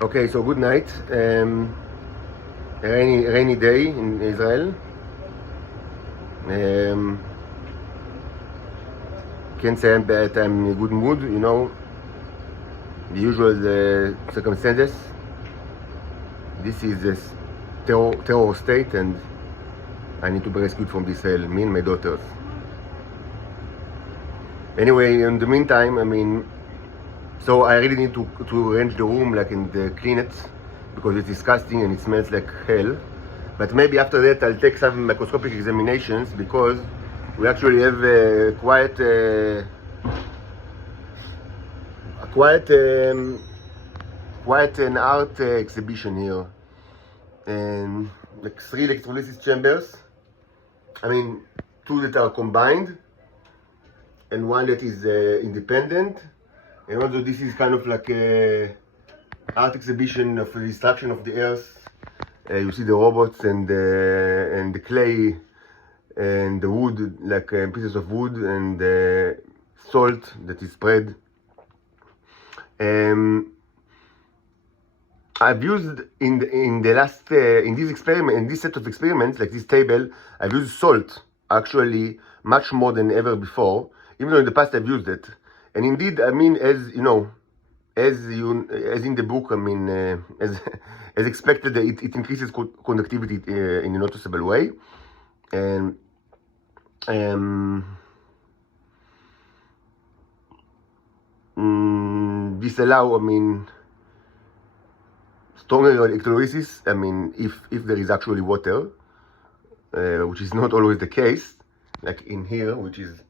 Okay, so good night. A rainy day in Israel. Um, can't say that I'm in a good mood. The usual circumstances. This is a terror state, and I need to be rescued from this hell. Me and my daughters. Anyway, in the meantime, so I really need to arrange the room, like, and clean it, because it's disgusting and it smells like hell. But maybe after that I'll take some microscopic examinations, because we actually have quite an art exhibition here, and like 3 electrolysis chambers. Two that are combined, and one that is independent. And also this is kind of like a art exhibition of the destruction of the earth. You see the robots and the clay and the wood, like pieces of wood, and salt that is spread. I've used in the last in this set of experiments, like this table, I've used salt actually much more than ever before, even though in the past I've used it. And indeed, as you know, as in the book, as expected, it increases conductivity in a noticeable way. And this allow, stronger electrolysis. If there is actually water, which is not always the case, like in here, which is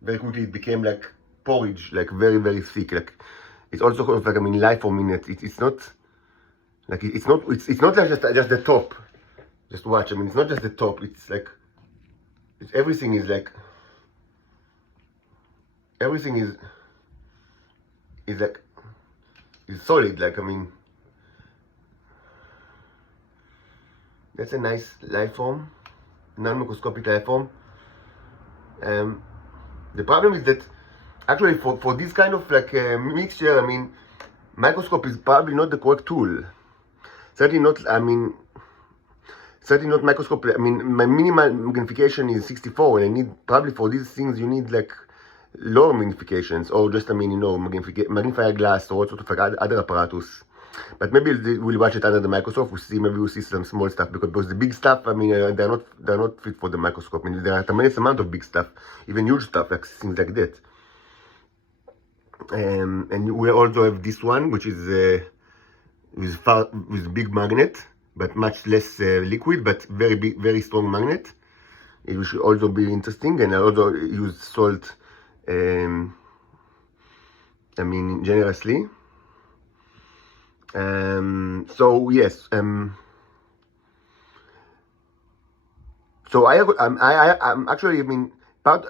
very quickly it became like porridge, like very, very thick. Like it's also kind of like life for minutes. It's not like it's not like just the top. Just watch. It's not just the top. It's like everything is like is solid. Like that's a nice life form, non-microscopic life form. The problem is that actually for this kind of like mixture, microscope is probably not the correct tool. Certainly not microscope. My minimal magnification is 64, and I need, probably for these things you need like lower magnifications, or just magnifier glass, or sort of like other apparatus. But maybe we'll watch it under the microscope. Maybe we'll see some small stuff, because the big stuff, they're not fit for the microscope. There are a tremendous amount of big stuff, even huge stuff, like things like that. And we also have this one, which is with big magnet, but much less liquid, but very big, very strong magnet. It should also be interesting. And I also use salt, generously. So yes. So I'm actually, part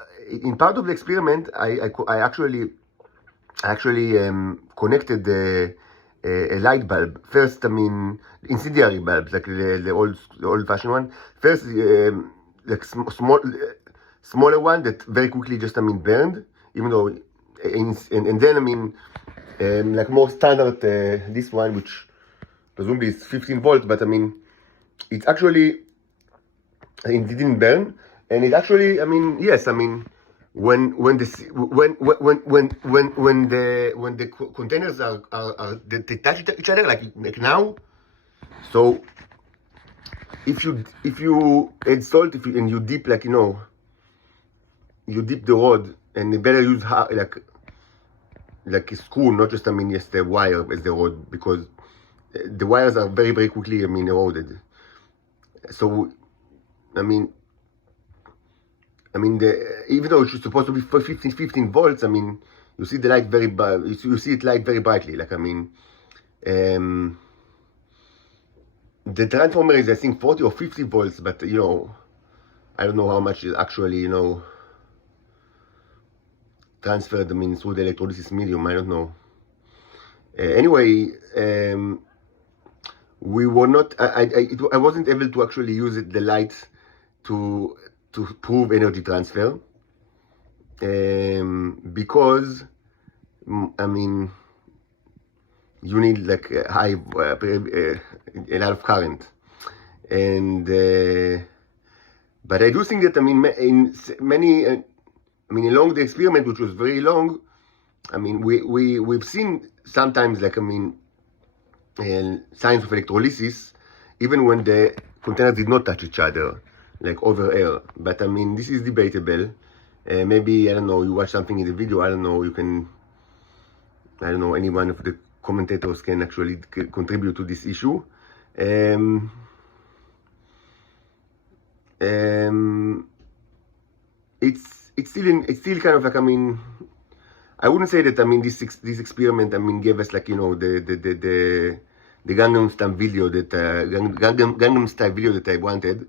of the experiment, I actually connected a light bulb first. Incendiary bulbs, like the old-fashioned one. First, like smaller one that very quickly just burned, even though, and then like more standard this one, which presumably is 15 volts, but it's actually, it didn't burn. And it actually, yes, when the containers are they touch each other, like now. So if you add salt, and you dip, like you dip the rod, and you better use like a screw, not just just a wire as the rod, because the wires are very, very quickly eroded. So even though it's supposed to be 15 volts, you see the light you see it light very brightly. Like the transformer is, I think, 40 or 50 volts, but I don't know how much is actually transferred through the electrolysis medium. I don't know. Anyway, we were not. I wasn't able to actually use the light to prove energy transfer, because you need like a high, a lot of current. And, but I do think that, I mean, in many, I mean, along the experiment, which was very long, I mean, we've seen sometimes, like, I mean, signs of electrolysis, even when the containers did not touch each other, like over air. But I mean, this is debatable. Maybe, I don't know, you watch something in the video, I don't know, you can, I don't know, any one of the commentators can actually contribute to this issue. It's still kind of like, I mean, I wouldn't say that, I mean, this experiment, I mean, gave us like, you know, the Gangnam Style video that Gangnam Style video that I wanted.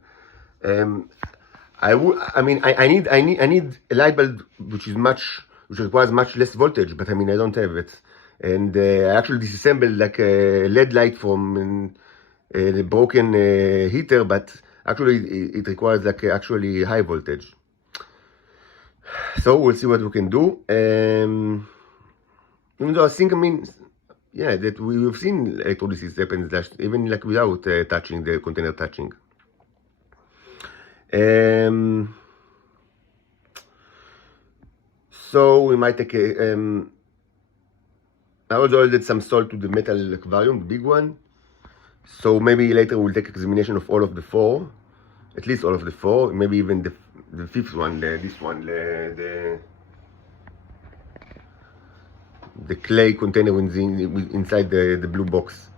I need a light bulb which requires much less voltage, but I mean, I don't have it. And I actually disassembled like a LED light from the broken heater, but actually it requires like actually high voltage. So we'll see what we can do. Even though I think, I mean, yeah, that we've seen electrolysis happen even like without touching the container touching. So we might take a, I also added some salt to the metal aquarium, the big one. So maybe later we'll take examination of all of the four, at least all of the four, maybe even the fifth one, this one, the clay container inside the blue box.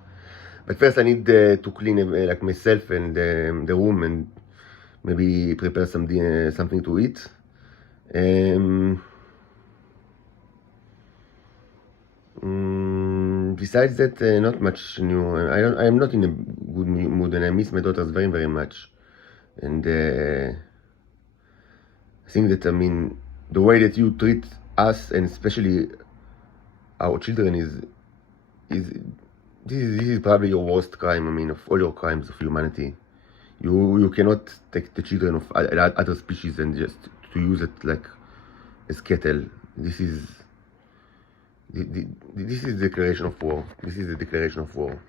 But first I need to clean like myself and the room, and maybe prepare something to eat. Besides that, not much new. I'm not in a good mood, and I miss my daughters very, very much. And I think that, I mean, the way that you treat us, and especially our children, this is probably your worst crime. I mean, of all your crimes of humanity, you cannot take the children of other species and just to use it like as cattle. This is the declaration of war. This is the declaration of war.